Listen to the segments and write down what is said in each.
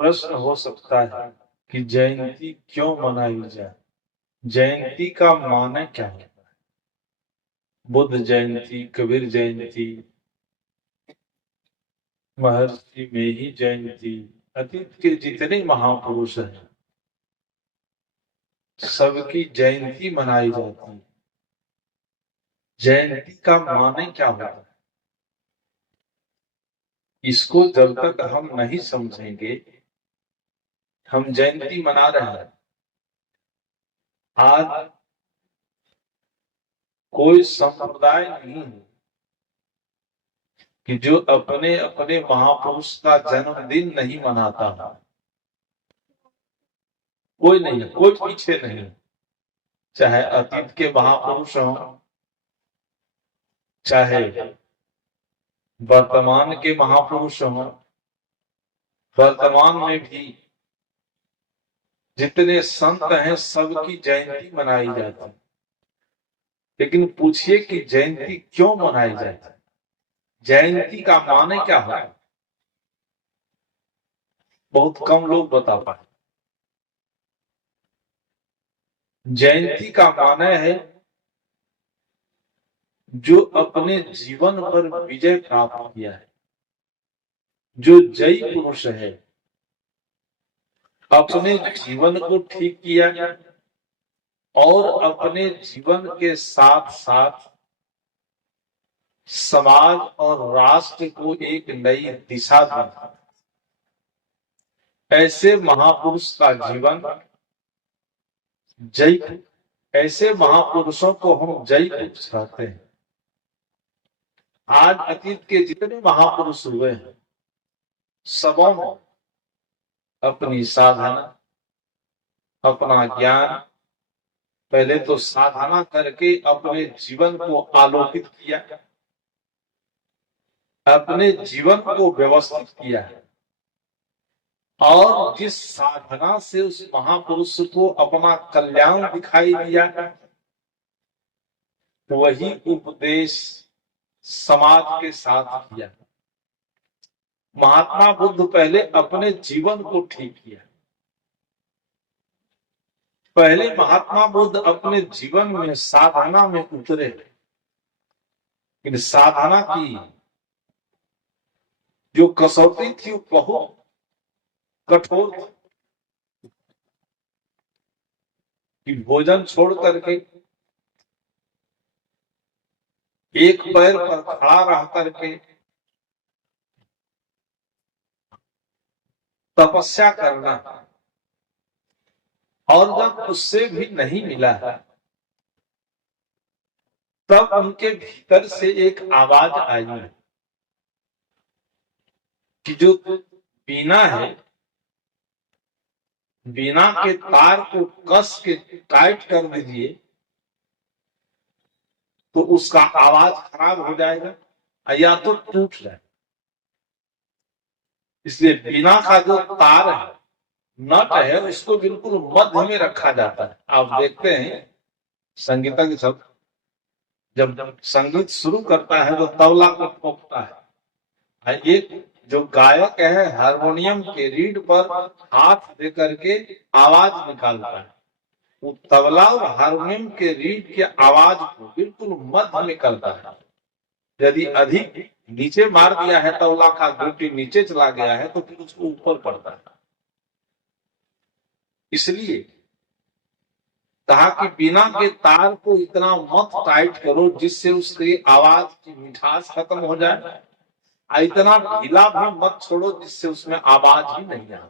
प्रश्न हो सकता है कि जयंती क्यों मनाई जाए, जयंती का माने क्या है। बुद्ध जयंती, कबीर जयंती, महर्षि मेही जयंती, अतीत के जितने महापुरुष हैं सबकी जयंती मनाई जाती है। जयंती का माने क्या होता है, इसको जब तक हम नहीं समझेंगे, हम जयंती मना रहे हैं। आज कोई संप्रदाय नहीं है कि जो अपने अपने महापुरुष का जन्मदिन नहीं मनाता है। कोई नहीं है, कोई पीछे नहीं, चाहे अतीत के महापुरुष हों, चाहे वर्तमान के महापुरुष हों। वर्तमान में भी जितने संत हैं सबकी जयंती मनाई जाती है। लेकिन पूछिए कि जयंती क्यों मनाई जाती है, जयंती का माने क्या है, बहुत कम लोग बता पाए। जयंती का माने है जो अपने जीवन पर विजय प्राप्त किया है, जो जयी पुरुष है, अपने जीवन को ठीक किया और अपने जीवन के साथ साथ समाज और राष्ट्र को एक नई दिशा दी। ऐसे महापुरुष का जीवन जय, ऐसे महापुरुषों को हम जय पुरुष कहते हैं। आज अतीत के जितने महापुरुष हुए हैं सबों ने अपनी साधना, अपना ज्ञान, पहले तो साधना करके अपने जीवन को आलोकित किया, अपने जीवन को व्यवस्थित किया है और जिस साधना से उस महापुरुष को अपना कल्याण दिखाई दिया वही उपदेश समाज के साथ किया। महात्मा बुद्ध पहले अपने जीवन को ठीक किया। पहले महात्मा बुद्ध अपने जीवन में साधना में उतरे, इन साधना की जो कसौटी थी वो बहुत कठोर थी कि भोजन छोड़ करके एक पैर पर खड़ा रह करके तपस्या करना, और जब उससे भी नहीं मिला तब उनके भीतर से एक आवाज आई कि जो बीना है, बीना के तार को कस के टाइट कर दीजिए तो उसका आवाज खराब हो जाएगा या तो टूट जाए। इसलिए बीना का जो तार है, नट है, उसको बिल्कुल मध्य में रखा जाता है। आप देखते हैं संगीतज्ञ सब जब संगीत शुरू करता है तो तबला को ठोकता है, एक जो गायक है हारमोनियम के रीड पर हाथ दे करके आवाज निकालता है। वो तबला और हारमोनियम के रीड के आवाज को बिल्कुल मध्य में करता है। यदि अधिक नीचे मार दिया है, तबला का घंटी नीचे चला गया है तो फिर उसको ऊपर पड़ता है। इसलिए कहा कि बीना के तार को इतना मत टाइट करो जिससे उसकी आवाज की मिठास खत्म हो जाए, इतना ढीला भी मत छोड़ो जिससे उसमें आवाज ही नहीं आए।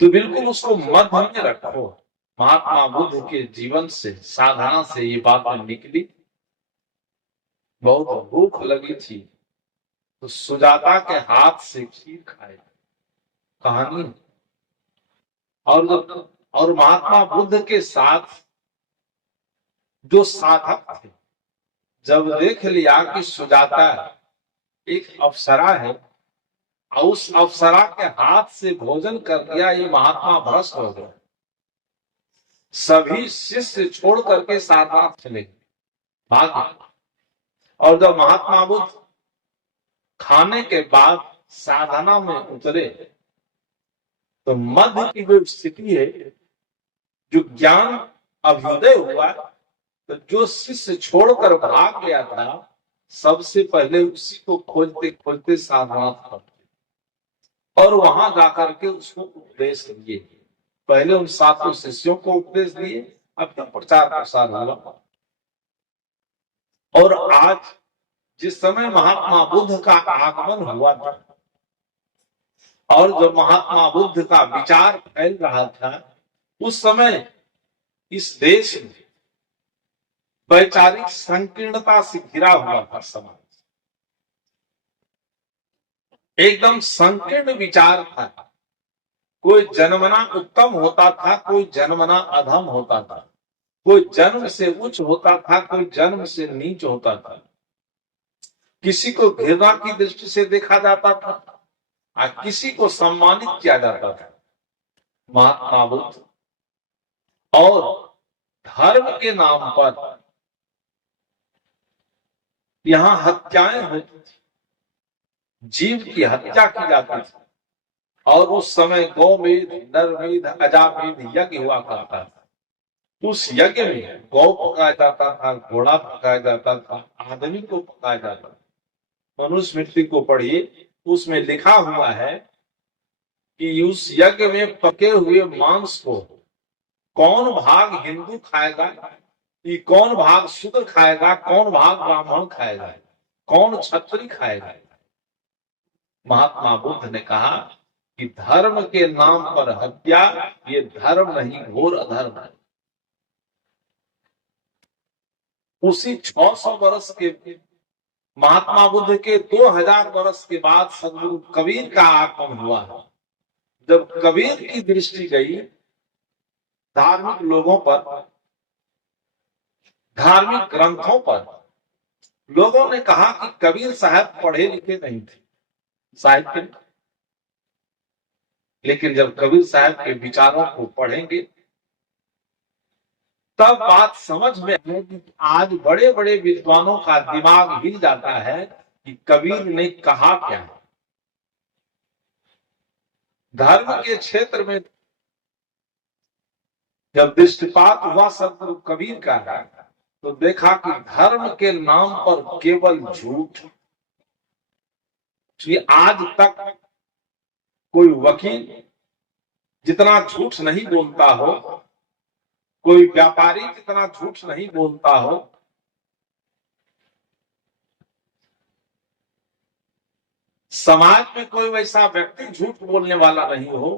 तो बिल्कुल उसको मध्य में रखो। महात्मा बुद्ध के जीवन से, साधना से ये बात निकली। बहुत भूख लगी थी तो सुजाता के हाथ से खीर खाए, कहानी। और महात्मा बुद्ध के साथ जो साधक थे, जब देख लिया कि सुजाता एक अप्सरा है और उस अप्सरा के हाथ से भोजन कर लिया, ये महात्मा भ्रष्ट हो गया। सभी शिष्य छोड़ करके साथ चले गए, भाग। और जब महात्मा बुद्ध खाने के बाद साधना में उतरे तो मध्य की जो स्थिति है, जो ज्ञान अभ्युदय हुआ, तो जो शिष्य छोड़कर भाग गया था, सबसे पहले उसी को खोजते खोजते साधना करते और वहां जाकर के उसको उपदेश दिए। पहले उन 7 शिष्यों को उपदेश दिए, अब तो प्रचार प्रसार हुआ। और आज जिस समय महात्मा बुद्ध का आगमन हुआ था और जब महात्मा बुद्ध का विचार फैल रहा था, उस समय इस देश में वैचारिक संकीर्णता से घिरा हुआ था समाज। एकदम संकीर्ण विचार था। कोई जन्मना उत्तम होता था, कोई जन्मना अधम होता था, कोई जन्म से उच्च होता था, कोई जन्म से नीच होता था। किसी को घृणा की दृष्टि से देखा जाता था और किसी को सम्मानित किया जाता था। महात्मा बुद्ध और धर्म के नाम पर यहाँ हत्याएं होती थी, जीव की हत्या की जाती थी। और उस समय गौमेध, नरमेध, अजामेध यज्ञ हुआ करता था। उस यज्ञ में गौ पकाया जाता था, घोड़ा पकाया जाता था, आदमी को पकाया जाता था। मनुस्मृति को पढ़िए, उसमें लिखा हुआ है कि उस यज्ञ में पके हुए मांस को कौन भाग हिंदू खाएगा, कि कौन भाग शूद्र खाएगा, कौन भाग ब्राह्मण खाएगा, कौन क्षत्रिय खाएगा। महात्मा बुद्ध ने कहा कि धर्म के नाम पर हत्या ये धर्म नहीं, घोर अधर्म है। उसी 600 वर्ष के महात्मा बुद्ध के 2000 वर्ष के बाद सदगुरु कबीर का आगमन हुआ। जब कबीर की दृष्टि गई धार्मिक लोगों पर, धार्मिक ग्रंथों पर, लोगों ने कहा कि कबीर साहब पढ़े लिखे नहीं थे, साहित्य। लेकिन जब कबीर साहब के विचारों को पढ़ेंगे तब बात समझ में आए कि आज बड़े बड़े विद्वानों का दिमाग हिल जाता है कि कबीर ने कहा क्या। धर्म के क्षेत्र में जब दृष्टिपात हुआ सदगुरु कबीर का, तो देखा कि धर्म के नाम पर केवल झूठ। आज तक कोई वकील जितना झूठ नहीं बोलता हो, कोई व्यापारी जितना झूठ नहीं बोलता हो, समाज में कोई वैसा व्यक्ति झूठ बोलने वाला नहीं हो,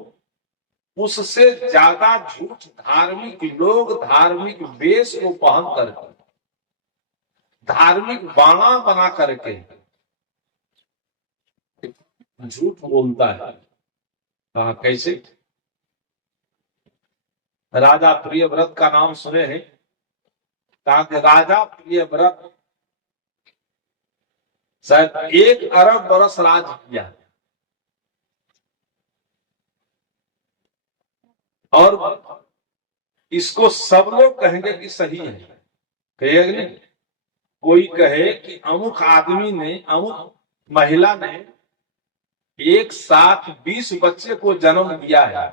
उससे ज्यादा झूठ धार्मिक लोग धार्मिक वेश को पहन करके, धार्मिक बाणा बना करके झूठ बोलता है। कहा कैसे? राजा प्रियव्रत का नाम सुने हैं? कहा कि राजा प्रियव्रत शायद 1 अरब बरस राज किया और इसको सब लोग कहेंगे कि सही है। कहिए नहीं? कोई कहे कि अमुक आदमी ने, अमुक महिला ने एक साथ 20 बच्चे को जन्म दिया है,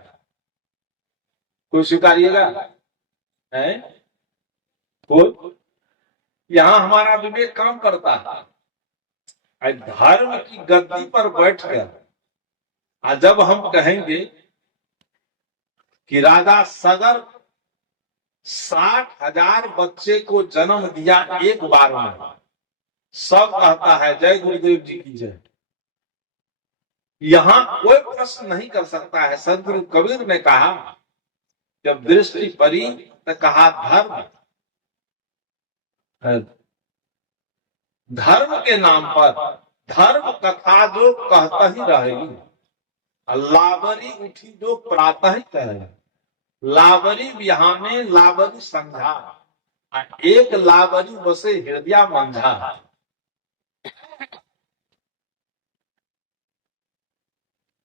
कोई स्वीकारिएगा? है कोई? यहां हमारा विवेक काम करता है। धर्म की गद्दी पर बैठ कर जब हम कहेंगे कि राजा सगर 60,000 बच्चे को जन्म दिया एक बार में, सब कहता है जय गुरुदेव जी की जय। यहां कोई प्रश्न नहीं कर सकता है। सदगुरु कबीर ने कहा, जब दृष्टि पड़ी तो कहा धर्म, धर्म के नाम पर धर्म कथा जो कहता ही रहेगी। लावरी उठी जो प्रातः ही कहे, लावरी बिहाने लावरी संध्या, एक लावरी बसे हृदय मंझा।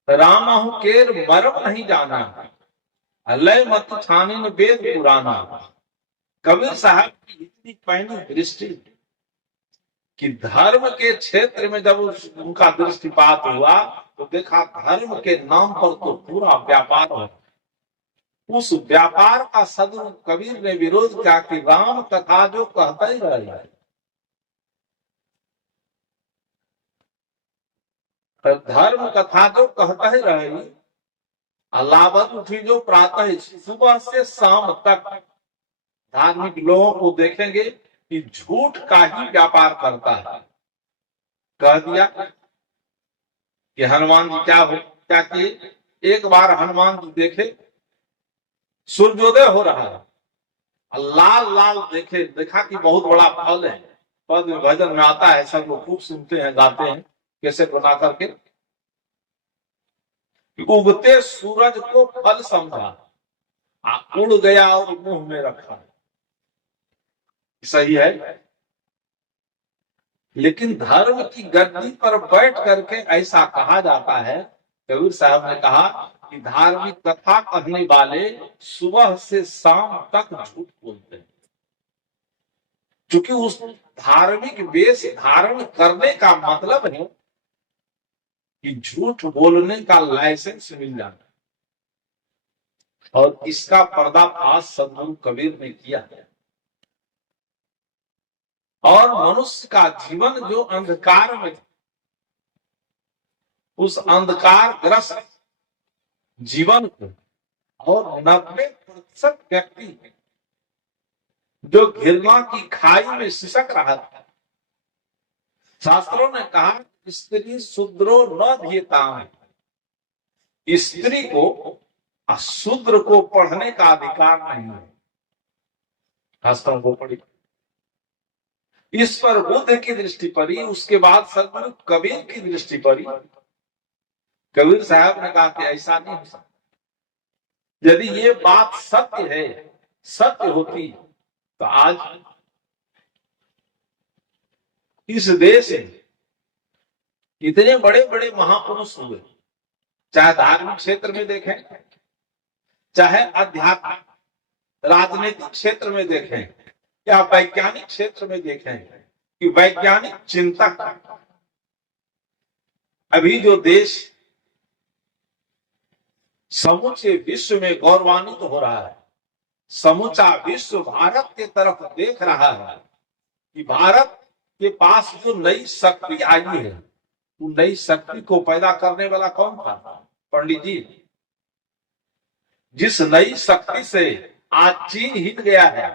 रामहु केर मरम नहीं जाना, लय मत छानिन वेद पुराना। कबीर साहब की इतनी पैनी दृष्टि, कि धर्म के क्षेत्र में जब उनका दृष्टिपात हुआ तो देखा धर्म के नाम पर तो पूरा व्यापार हो। उस व्यापार का सदुर कबीर ने विरोध किया कि राम कथा जो कहता ही रहे, धर्म कथा जो कहता ही रहे, अलावत उठी जो प्रातः सुबह से शाम तक धार्मिक लोगों को देखेंगे कि झूठ का ही व्यापार करता है। कह दिया कि हनुमान जी क्या किए, एक बार हनुमान जी देखे सूर्योदय हो रहा है, लाल लाल देखा कि बहुत बड़ा फल है। पद में भजन में आता है, सब लोग खूब सुनते हैं, गाते हैं, कैसे बना करके उगते सूरज को फल समझा, उड़ गया और मुंह में रखा। सही है, लेकिन धर्म की गद्दी पर बैठ करके ऐसा कहा जाता है। कबीर साहब ने कहा कि धार्मिक कथा कहने वाले सुबह से शाम तक झूठ बोलते हैं, क्योंकि उस धार्मिक वेश धारण करने का मतलब है कि झूठ बोलने का लाइसेंस मिल जाना, और इसका पर्दाफाश सद्गुरु कबीर ने किया है। और मनुष्य का जीवन जो अंधकार में, उस अंधकार ग्रस्त जीवन को, और 90% व्यक्ति जो घृणा की खाई में सिसक रहा था। शास्त्रों ने कहा स्त्री शूद्रो न धियताम, स्त्री को शूद्र को पढ़ने का अधिकार नहीं है। शास्त्रों को पढ़ी, इस पर बुद्ध की दृष्टि पड़ी, उसके बाद सद्गुरु कबीर की दृष्टि पड़ी। कबीर साहब ने कहा कि ऐसा नहीं हो सकता। यदि ये बात सत्य है, सत्य होती तो आज इस देश में इतने बड़े बड़े महापुरुष हुए, चाहे धार्मिक क्षेत्र में देखें, चाहे आध्यात्मिक राजनीतिक क्षेत्र में देखें, या वैज्ञानिक क्षेत्र में देखें, कि वैज्ञानिक चिंतक अभी जो देश समूचे विश्व में गौरवान्वित हो रहा है, समूचा विश्व भारत के तरफ देख रहा है कि भारत के पास जो नई शक्ति आई है, वो नई शक्ति को पैदा करने वाला कौन था? पंडित जी। जिस नई शक्ति से आज चीन हिल गया है,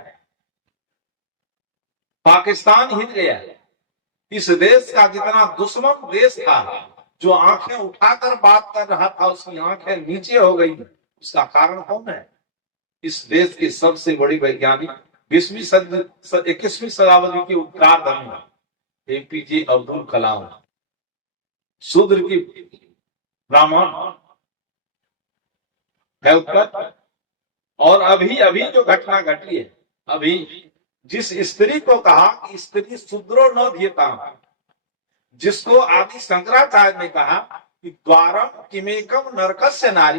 पाकिस्तान हिल गया है, इस देश का जितना दुश्मन देश था, जो आंखें उठाकर बात कर रहा था, उसकी आंखें नीचे हो गई। उसका कारण कौन है? इस देश के सबसे बड़ी वैज्ञानिक 21वीं शताब्दी के उत्कार धर्मी एपीजे अब्दुल कलाम, शूद्र की ब्राह्मण है उत्तर। और अभी अभी जो घटना घटी है, अभी जिस स्त्री को कहा कि स्त्री शूद्रो न धियताम, जिसको आदि शंकराचार्य ने कहा कि द्वारम किमेकम नरकस्य नारी,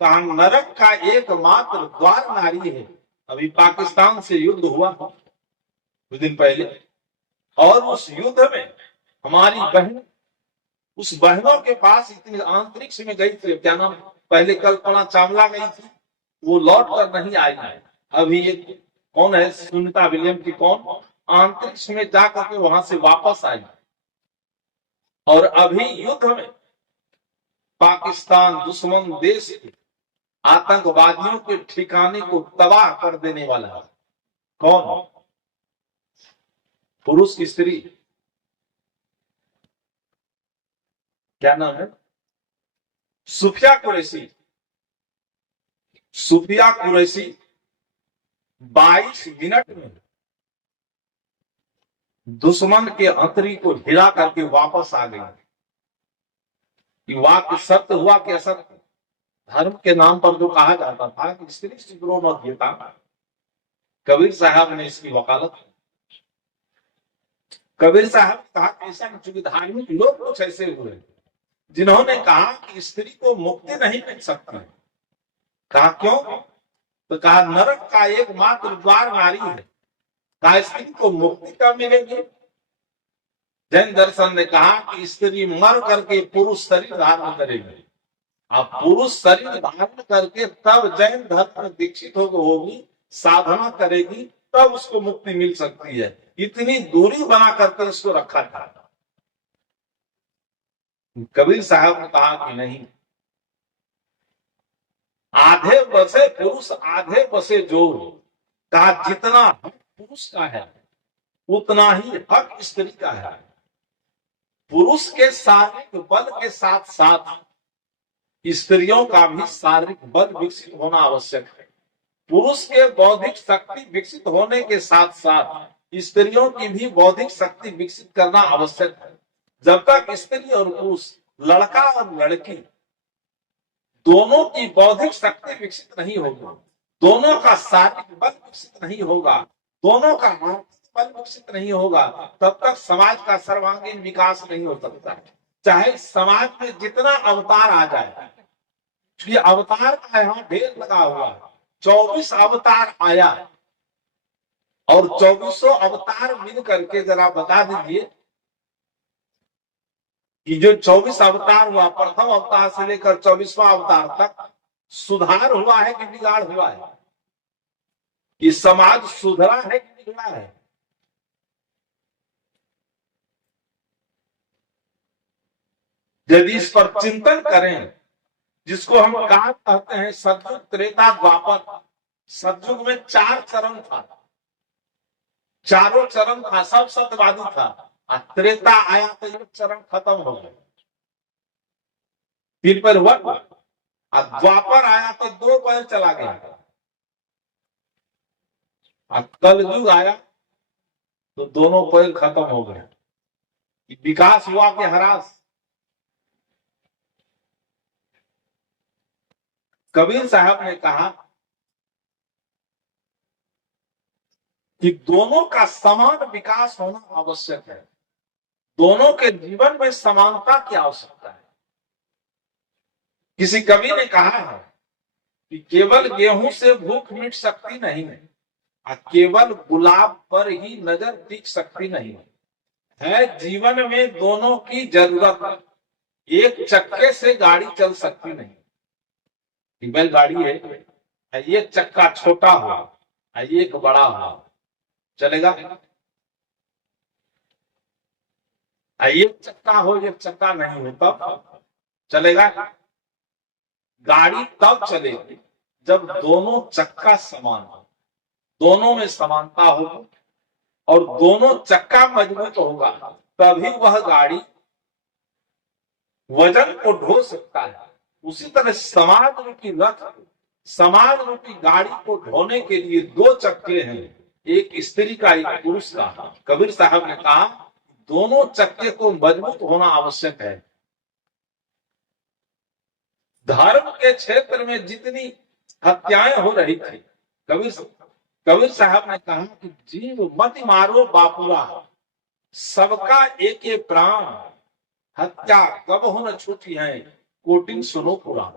कहा नरक का एकमात्र द्वार नारी है। अभी पाकिस्तान से युद्ध हुआ कुछ दिन पहले, और उस युद्ध में हमारी बहन, उस बहनों के पास इतनी अंतरिक्ष में गई थी, क्या नाम, पहले कल्पना चावला गई थी, वो लौट कर नहीं आई है। अभी ये कौन है, सुनीता विलियम की कौन, अंतरिक्ष में जाकर के वहां से वापस आई। और अभी युद्ध में पाकिस्तान दुश्मन देश के आतंकवादियों के ठिकाने को तबाह कर देने वाला है कौन? पुरुष की स्त्री, क्या नाम है? सुफिया कुरैशी। सुफिया कुरैशी 22 मिनट में दुश्मन के अंतरी को हिला करके वापस आ गई। वाक्य सत्य हुआ कि असत्य? धर्म के नाम पर जो कहा जाता था कि स्त्री शूद्रो न धियताम, कबीर साहब ने इसकी वकालत। कबीर साहब ने कहा ऐसा नहीं, चूंकि धार्मिक लोग कुछ ऐसे हुए जिन्होंने कहा कि स्त्री को मुक्ति नहीं मिल सकती। कहा क्यों? तो कहा नरक का एकमात्र द्वार नारी है। कहा स्त्री को मुक्ति कब मिलेगी? जैन दर्शन ने कहा कि स्त्री मर करके पुरुष शरीर धारण करेगी। अब पुरुष शरीर धारण करके तब जैन धर्म में दीक्षित होगी, साधना करेगी, तब उसको मुक्ति मिल सकती है। इतनी दूरी बना करके इसको रखा था। कबीर साहब ने कहा कि नहीं, आधे बसे पुरुष आधे बसे जो, कहा जितना हक पुरुष का है उतना ही हक स्त्री का है। पुरुष के शारीरिक बल के साथ साथ स्त्रियों का भी शारीरिक बल विकसित होना आवश्यक है। पुरुष के बौद्धिक शक्ति विकसित होने के साथ साथ स्त्रियों की भी बौद्धिक शक्ति विकसित करना आवश्यक है। जब तक स्त्री और पुरुष, लड़का और लड़की दोनों की बौद्धिक शक्ति विकसित नहीं होगी, दोनों का शारीरिक बल विकसित नहीं होगा, दोनों का मानसिक बल विकसित नहीं होगा, तब तक समाज का सर्वांगीण विकास नहीं हो सकता। चाहे समाज में जितना अवतार आ जाए, क्योंकि अवतार का यहाँ ढेर लगा हुआ है। 24 अवतार आया और 24 अवतार मिल करके जरा बता दीजिए कि जो 24 अवतार हुआ, प्रथम अवतार से लेकर 24वां अवतार तक सुधार हुआ है कि बिगाड़ हुआ है? कि समाज सुधरा है कि बिगड़ा है? यदि इस पर चिंतन करें, जिसको हम काल कहते हैं सतयुग, त्रेता, द्वापर। सतयुग में 4 चरण था, चारों चरण था, सब सत्यवादी था। त्रेता आया तो एक चरण खत्म हो गया, फिर पर हुआ। द्वापर आया तो 2 पैर चला गया। कलयुग आया तो दोनों पैर खत्म हो गए। विकास हुआ कि ह्रास? कबीर साहब ने कहा कि दोनों का समान विकास होना आवश्यक है। दोनों के जीवन में समानता की आवश्यकता है। किसी कवि ने कहा है कि केवल गेहूं से भूख मिट सकती नहीं है, केवल गुलाब पर ही नजर टिक सकती नहीं है। जीवन में दोनों की जरूरत। एक चक्के से गाड़ी चल सकती नहीं। बैलगाड़ी है, एक चक्का छोटा हुआ, एक बड़ा हुआ, चलेगा? एक चक्का हो, एक चक्का नहीं हो, तब चलेगा? गाड़ी तब चलेगी जब दोनों चक्का समान हो, दोनों में समानता हो और दोनों चक्का मजबूत होगा, तभी वह गाड़ी वजन को ढो सकता है। उसी तरह समाज रूपी रथ, समाज रूपी गाड़ी को ढोने के लिए 2 चक्के हैं, एक स्त्री का, एक पुरुष का। कबीर साहब ने कहा दोनों चक्के को मजबूत होना आवश्यक है। धर्म के क्षेत्र में जितनी हत्याएं हो रही थी, कबीर साहब ने कहा कि जीव मत मारो बापुरा, सबका एक एक प्राण, हत्या कबहु न छूटी है, कोटिन सुनो पुराण।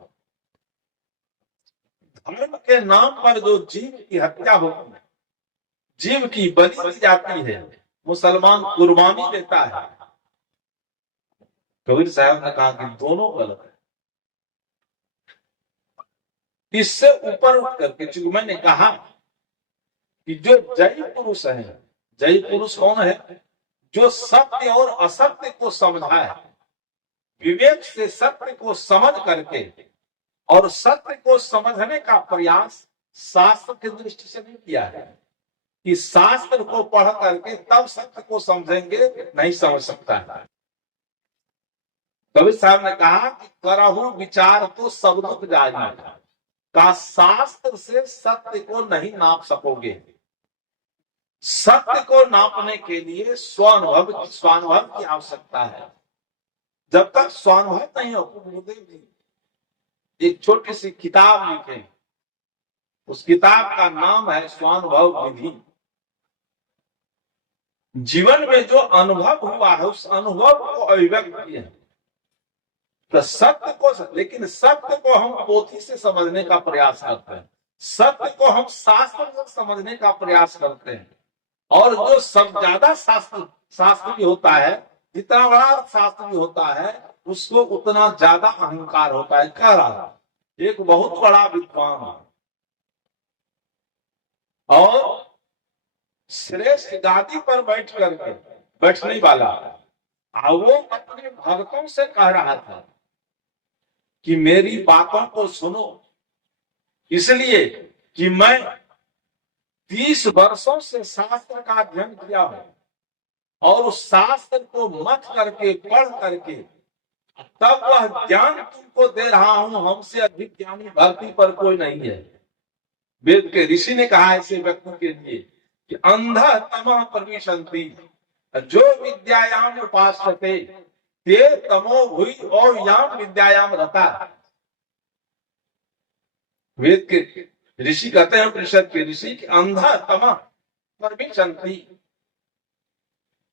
धर्म के नाम पर जो जीव की हत्या होती है, जीव की बलि दी जाती है, मुसलमान कुर्बानी देता है। कबीर साहब ने कहा कि दोनों गलत है। इससे ऊपर उठ करके, चूंकि मैंने कहा कि जो जय पुरुष है, जय पुरुष कौन है? जो सत्य और असत्य को समझा है, विवेक से सत्य को समझ करके, और सत्य को समझने का प्रयास शास्त्र की दृष्टि से नहीं किया है कि शास्त्र को पढ़ करके तब सत्य को समझेंगे, नहीं समझ सकता है। कबीर साहब ने कहा कि करहु विचार तो सब दुख जाना का, शास्त्र से सत्य को नहीं नाप सकोगे। सत्य को नापने के लिए स्वानुभव की आवश्यकता है। जब तक स्वानुभव नहीं हो, गुरुदेव जी एक छोटी सी किताब लिखे, उस किताब का नाम है स्वानुभव विधि। जीवन में जो अनुभव हुआ है, उस अनुभव को अभिव्यक्त किया। तो सत्य को, लेकिन सत्य को हम पोथी से समझने का प्रयास करते हैं, सत्य को हम शास्त्र से समझने का प्रयास करते हैं। और जो सब ज्यादा शास्त्री होता है, जितना बड़ा शास्त्री होता है उसको उतना ज्यादा अहंकार होता है। कह रहा एक बहुत बड़ा विद्वान और श्रेष्ठ गादी पर बैठ करके बैठने वाला, वो अपने भक्तों से कह रहा था कि मेरी बातों को सुनो, इसलिए कि मैं 30 वर्षों से शास्त्र का अध्ययन किया हूं और उस शास्त्र को मत करके पढ़ करके तब वह ज्ञान तुमको दे रहा हूं। हमसे अधिक ज्ञानी धरती पर कोई नहीं है। वेद के ऋषि ने कहा ऐसे व्यक्ति के लिए कि अंधा तमः प्रविशन्ति, जो विद्यायाम उपासते ते तमो भूय और याम विद्यायाम रता। वेद के ऋषि कहते हैं, परिषद के ऋषि कि अंधा तमः प्रविशन्ति,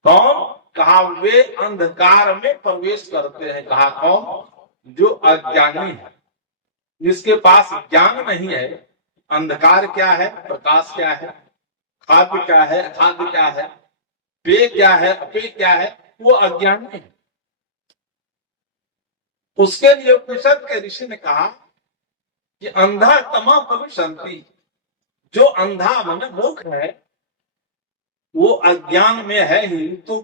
कौन? कहा वे अंधकार में प्रवेश करते हैं। कहा कौन? जो अज्ञानी है, जिसके पास ज्ञान नहीं है। अंधकार क्या है, प्रकाश क्या है, खाद्य क्या है, अखाद्य क्या है, पेय क्या है, अपेय क्या है, वो अज्ञानी है। उसके लिए उपनिषद के ऋषि ने कहा कि अंधा तमा प्रविशन्ति, जो अंधा माने मूर्ख है वो अज्ञान में है ही तो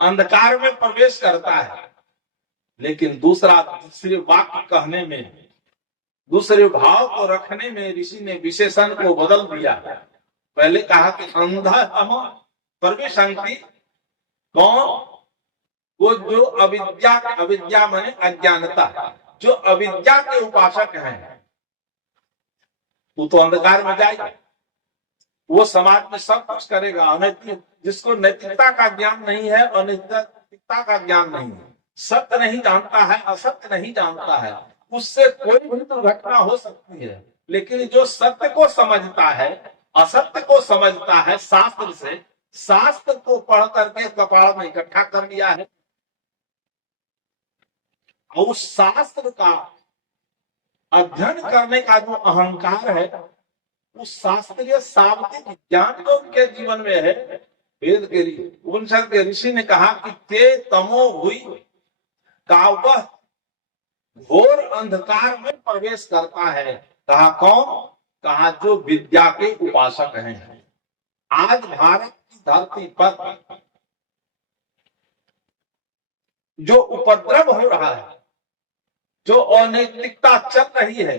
अंधकार में प्रवेश करता है। लेकिन दूसरे वाक्य कहने में, दूसरे भाव को रखने में ऋषि ने विशेषण को बदल दिया। पहले कहा कि अंधा तम प्रविशन्ति, कौन? वो जो अविद्या माने अज्ञानता, जो अविद्या के उपासक हैं वो तो अंधकार में जाएगा। वो समाज में सब कुछ करेगा। अनैतिक, जिसको नैतिकता का ज्ञान नहीं है, अनैतिकता का ज्ञान नहीं है, सत्य नहीं जानता है, असत्य नहीं जानता है, उससे कोई भी दुर्घटना हो सकती है। लेकिन जो सत्य को समझता है, असत्य को समझता है, शास्त्र से, शास्त्र को पढ़ करके कपाड़ में इकट्ठा कर लिया है और उस शास्त्र का अध्ययन करने का जो अहंकार है, उस शास्त्रीय शाब्दिक ज्ञान तो उनके जीवन में है। वेद के उपनिषद के ऋषि ने कहा कि ते तमो हुई का वह घोर अंधकार में प्रवेश करता है। कहा कौन? कहा जो विद्या के उपासक हैं। आज भारत की धरती पर जो उपद्रव हो रहा है, जो अनैतिकता चल रही है,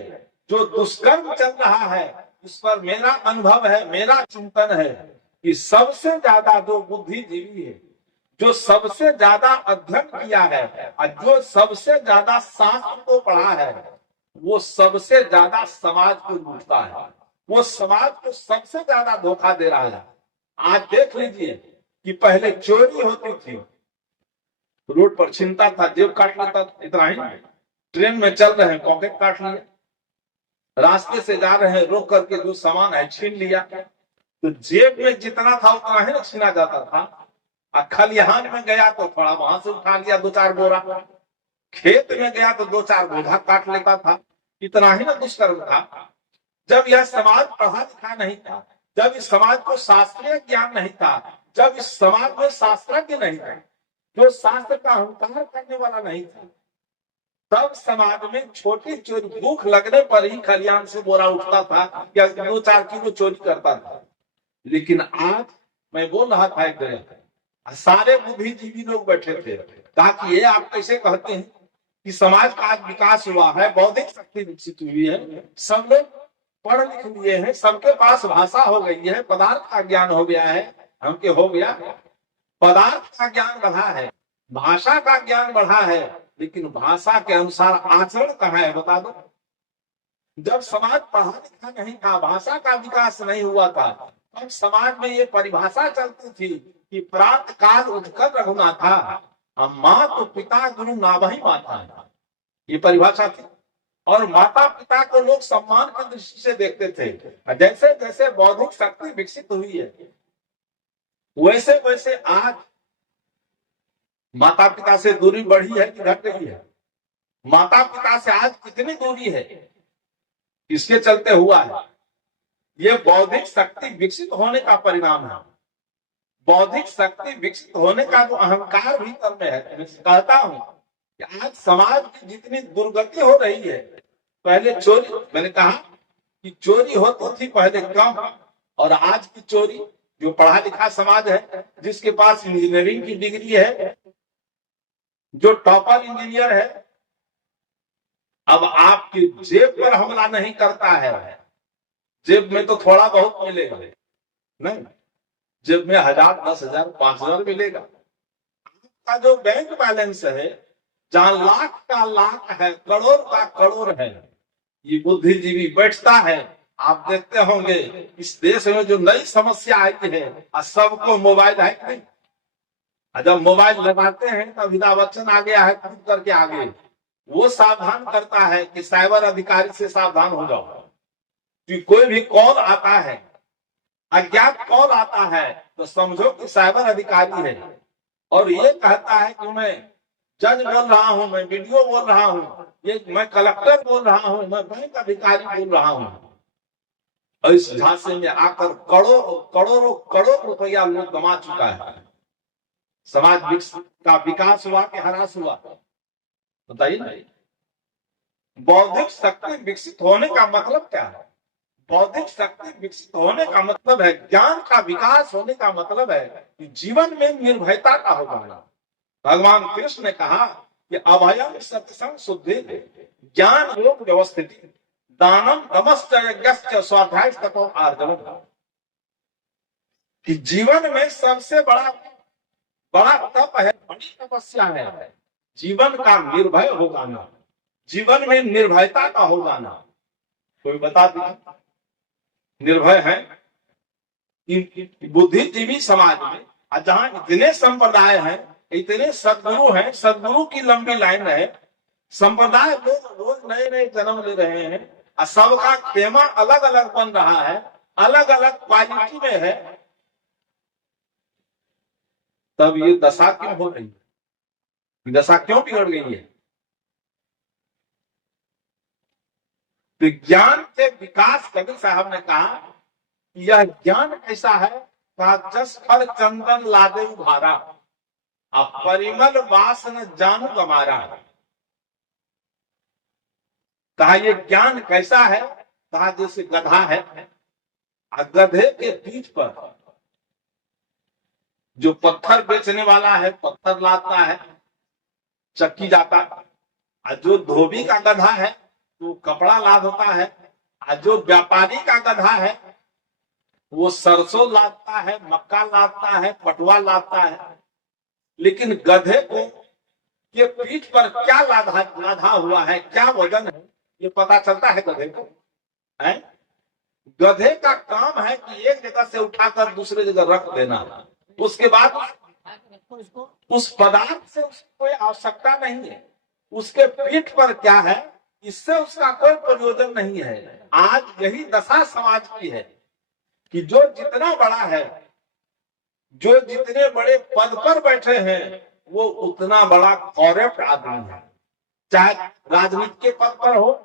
जो दुष्कर्म चल रहा है, इस पर मेरा अनुभव है, मेरा चिंतन है कि सबसे ज्यादा जो बुद्धिजीवी है, जो सबसे ज्यादा अध्ययन किया है और जो सबसे ज्यादा शास्त्र को पढ़ा है, वो सबसे ज्यादा समाज को लूटता है, वो समाज को सबसे ज्यादा धोखा दे रहा है। आज देख लीजिए कि पहले चोरी होती थी, रोड पर छीनता था, जेब काट लेता, इतना ही। ट्रेन में चल रहे हैं, पॉकेट काट लिया, रास्ते से जा रहे हैं, रोक करके जो सामान है छीन लिया। तो जेब में जितना था उतना ही छीना जाता था। खलिहान में गया तो थोड़ा वहां से उठा लिया, 2-4 बोरा। खेत में गया तो 2-4 बोझा काट लेता था। इतना ही ना दुष्कर्म था। जब यह समाज पढ़ा लिखा नहीं था, जब इस समाज को शास्त्रीय ज्ञान नहीं था, जब इस समाज में शास्त्रज्ञ नहीं था, जो शास्त्र का अहंकार करने वाला नहीं था, तब समाज में छोटी चोरी, भूख लगने पर ही खलिहान से बोरा उठता था या 2-4 किलो चोरी करता था। लेकिन आज मैं बोल रहा था एक जगह, सारे बुद्धिजीवी लोग बैठे थे, कहा कि ये आप कैसे कहते हैं कि समाज का आज विकास हुआ है, बौद्धिक शक्ति विकसित हुई है, सब लोग पढ़ लिख लिए हैं, सबके पास भाषा हो गई है, पदार्थ का ज्ञान हो गया है, हमके हो गया, पदार्थ का ज्ञान बढ़ा है, भाषा का ज्ञान बढ़ा है, लेकिन भाषा के अनुसार आचरण कहाँ है बता दो। जब समाज पढ़ा लिखा नहीं था, भाषा का विकास नहीं हुआ था, तब समाज में ये परिभाषा चलती थी कि प्रात काल उठकर रघुनाथा, माँ तो पिता गुरु नाभि माता, ये परिभाषा थी। और माता पिता को लोग सम्मान की दृष्टि से देखते थे। जैसे जैसे बौद्धिक शक्ति विकसित हुई है, वैसे वैसे आज माता पिता से दूरी बढ़ी है कि घट गई है? माता पिता से आज कितनी दूरी है, इसके चलते हुआ है? ये बौद्धिक शक्ति विकसित होने का परिणाम है। बौद्धिक शक्ति विकसित होने का जो अहंकार भीतर में है, मैं कहता हूं कि आज समाज की जितनी दुर्गति हो रही है, पहले चोरी, मैंने कहा कि चोरी होती थी पहले कम, और आज की चोरी, जो पढ़ा लिखा समाज है, जिसके पास इंजीनियरिंग की डिग्री है, जो टॉपर इंजीनियर है, अब आपकी जेब पर हमला नहीं करता है। जेब में तो थोड़ा बहुत मिलेगा, नहीं, जेब में 1000, 10,000, 5,000 मिलेगा। आपका जो बैंक बैलेंस है, जहां लाख का लाख है, करोड़ का करोड़ है, ये बुद्धिजीवी बैठता है। आप देखते होंगे इस देश में जो नई समस्या आई है, सबको मोबाइल है नहीं, जब मोबाइल लगाते हैं तब अमिताभ बच्चन आ गया है कूद करके आगे, वो सावधान करता है कि साइबर अधिकारी से सावधान हो जाओ, कि कोई भी कॉल आता है, अज्ञात कॉल आता है, तो समझो कि साइबर अधिकारी है, और ये कहता है कि मैं जज बोल रहा हूं, मैं वीडियो बोल रहा हूं, ये मैं कलेक्टर बोल रहा हूं, मैं बैंक अधिकारी बोल रहा हूं। और इस झांसे में आकर करोड़ों करोड़ों करोड़ रुपया लोग कमा चुका है। समाज का विकास हुआ कि ह्रास हुआ, बताइए ना। बौद्धिक शक्ति विकसित होने का मतलब क्या है? बौद्धिक शक्ति विकसित होने का मतलब है, ज्ञान का विकास होने का मतलब है कि जीवन में निर्भयता का हो जाना। भगवान कृष्ण ने कहा कि अभयम सत्संग शुद्धि ज्ञान योग व्यवस्थिति दानम तमश्च यज्ञश्च स्वाध्याय तपो आर्जवम्, कि जीवन में सबसे बड़ा तप है, बड़ी तपस्या है जीवन का निर्भय हो जाना, जीवन में निर्भयता का हो जाना। कोई बता दीजिए, निर्भय है बुद्धिजीवी समाज में, जहां इतने संप्रदाय हैं, इतने सदगुरु हैं, सदगुरु की लंबी लाइन है, संप्रदाय लोग रोज नए नए जन्म ले रहे हैं, और सबका खेमा अलग अलग बन रहा है, अलग अलग क्वालिटी में है, तब ये दशा क्यों हो रही है? दशा क्यों बिगड़ गई है? विज्ञान के विकास, कबीर साहब ने कहा यह ज्ञान ऐसा है, जस फल चंदन लादे उभारा, अब परिमल वास न जानू गमारा। कहा ये ज्ञान कैसा है? कहा जैसे गधा है, गधे के पीठ पर जो पत्थर बेचने वाला है, पत्थर लाता है, चक्की जाता, और जो धोबी का गधा है तो कपड़ा लादता है, और जो व्यापारी का गधा है वो सरसों लादता है, मक्का लादता है, पटुआ लादता है। लेकिन गधे को ये पीठ पर क्या लाधा हुआ है, क्या वजन है, ये पता चलता है गधे को है? गधे का काम है कि एक जगह से उठाकर दूसरे जगह रख देना, उसके बाद उस पदार्थ से कोई आवश्यकता नहीं है, उसके पीठ पर क्या है, इससे उसका कोई प्रयोजन नहीं है। आज यही दशा समाज की है कि जो जितना बड़ा है, जो जितने बड़े पद पर बैठे हैं, वो उतना बड़ा कॉरप्ट आदमी है, चाहे राजनीति के पद पर हो,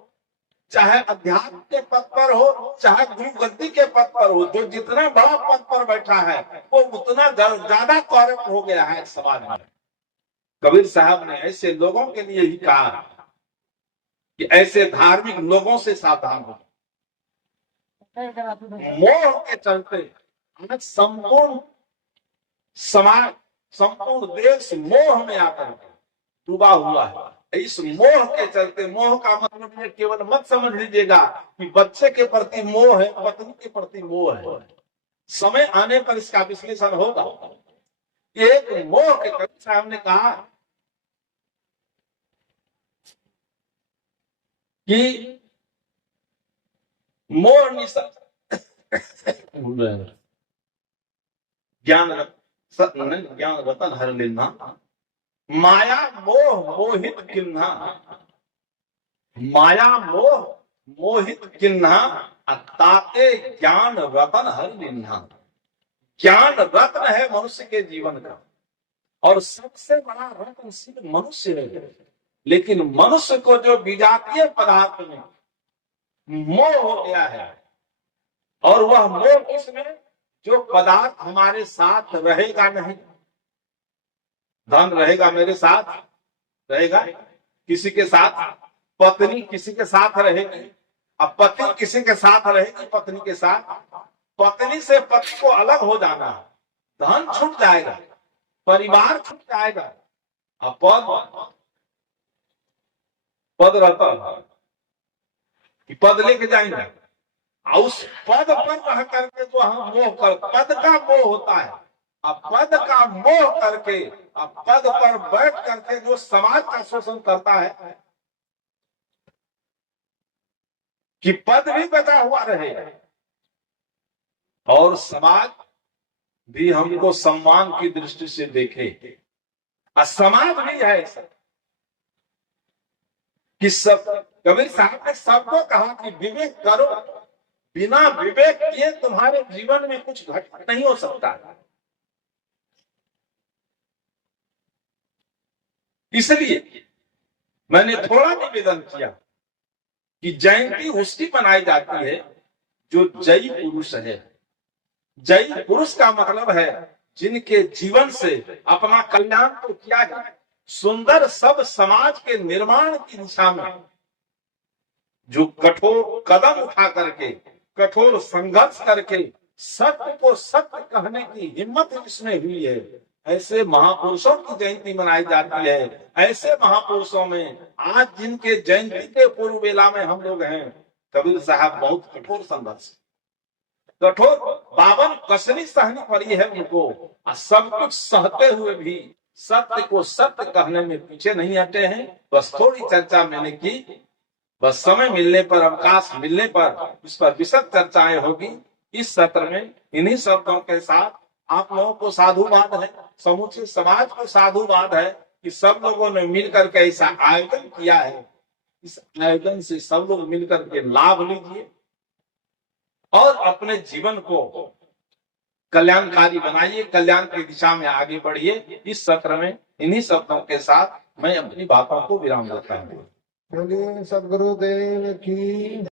चाहे अध्यात्म के पद पर हो, चाहे गुरु गद्दी के पद पर हो, जो जितना बड़ा पद पर बैठा है वो उतना ज्यादा कॉरप्ट हो गया है समाज में। कबीर साहब ने ऐसे लोगों के लिए ही कहा कि ऐसे धार्मिक लोगों से सावधान हो। मोह के चलते आज संपूर्ण समाज, संपूर्ण देश मोह में आकर डूबा हुआ है। इस मोह के चलते, मोह का मतलब ये केवल मत समझ लीजिएगा कि बच्चे के प्रति मोह है, पत्नी के प्रति मोह है, समय आने पर इसका विश्लेषण होगा। एक मोह के कबीर साहब ने कहा कि मोह निशा ज्ञान रतन हर लेना, माया मोह मोहित किन्हा, माया मोह मोहित किन्हा, ताते ज्ञान रतन हर लेना। ज्ञान रत्न है मनुष्य के जीवन का, और सबसे बड़ा रत्न सिर्फ मनुष्य है। लेकिन मनुष्य को जो विजातीय पदार्थ में मोह हो गया है, और वह मोह किसमें? जो पदार्थ हमारे साथ रहेगा नहीं, धन रहेगा मेरे साथ रहेगा, किसी के साथ पत्नी किसी के साथ रहेगी, अब पति किसी के साथ रहेगी पत्नी के साथ, पत्नी से पति को अलग हो जाना, धन छूट जाएगा, परिवार छूट जाएगा, अब पद रहता कि पद लेके जाएंगे, उस पद पर रह करके जो हम मोह कर, पद का मोह होता है, अब पद का मोह करके, अब पद पर बैठ करके जो समाज का शोषण करता है कि पद भी बचा हुआ रहे और समाज भी हमको सम्मान की दृष्टि से देखे, और समाज भी है ऐसा कि सब, कबीर साहब ने सबको कहा कि विवेक करो, बिना विवेक किए तुम्हारे जीवन में कुछ घटना नहीं हो सकता। इसलिए मैंने थोड़ा निवेदन किया कि जयंती उसकी मनाई जाती है जो जयी पुरुष है। जयी पुरुष का मतलब है जिनके जीवन से अपना कल्याण तो किया है, सुंदर सब समाज के निर्माण की दिशा में जो कठोर कदम उठा करके, कठोर संघर्ष करके सत्य को सत्य कहने की हिम्मत जिसमें हुई है, ऐसे महापुरुषों की जयंती मनाई जाती है। ऐसे महापुरुषों में आज जिनके जयंती के पूर्व बेला में हम लोग हैं, कबीर साहब बहुत कठोर संघर्ष, कठोर 52 कसनी सहनी पड़ी है उनको, और सब कुछ सहते हुए भी सत्य को सत्य कहने में पीछे नहीं हटे हैं। बस थोड़ी चर्चा मैंने की, बस समय मिलने पर, अवकाश मिलने पर इस पर विशद चर्चाएं होगी। इस सत्र में इन्हीं शब्दों के साथ आप लोगों को साधुवाद है, समूचे समाज को साधुवाद है कि सब लोगों ने मिलकर के ऐसा आयोजन किया है। इस आयोजन से सब लोग मिलकर के लाभ लीजिए और अपने जीवन को कल्याणकारी बनाइए, कल्याण की दिशा में आगे बढ़िए। इस सत्र में इन्हीं शब्दों के साथ मैं अपनी बातों को विराम देता हूँ। बोलिए सदगुरुदेव की।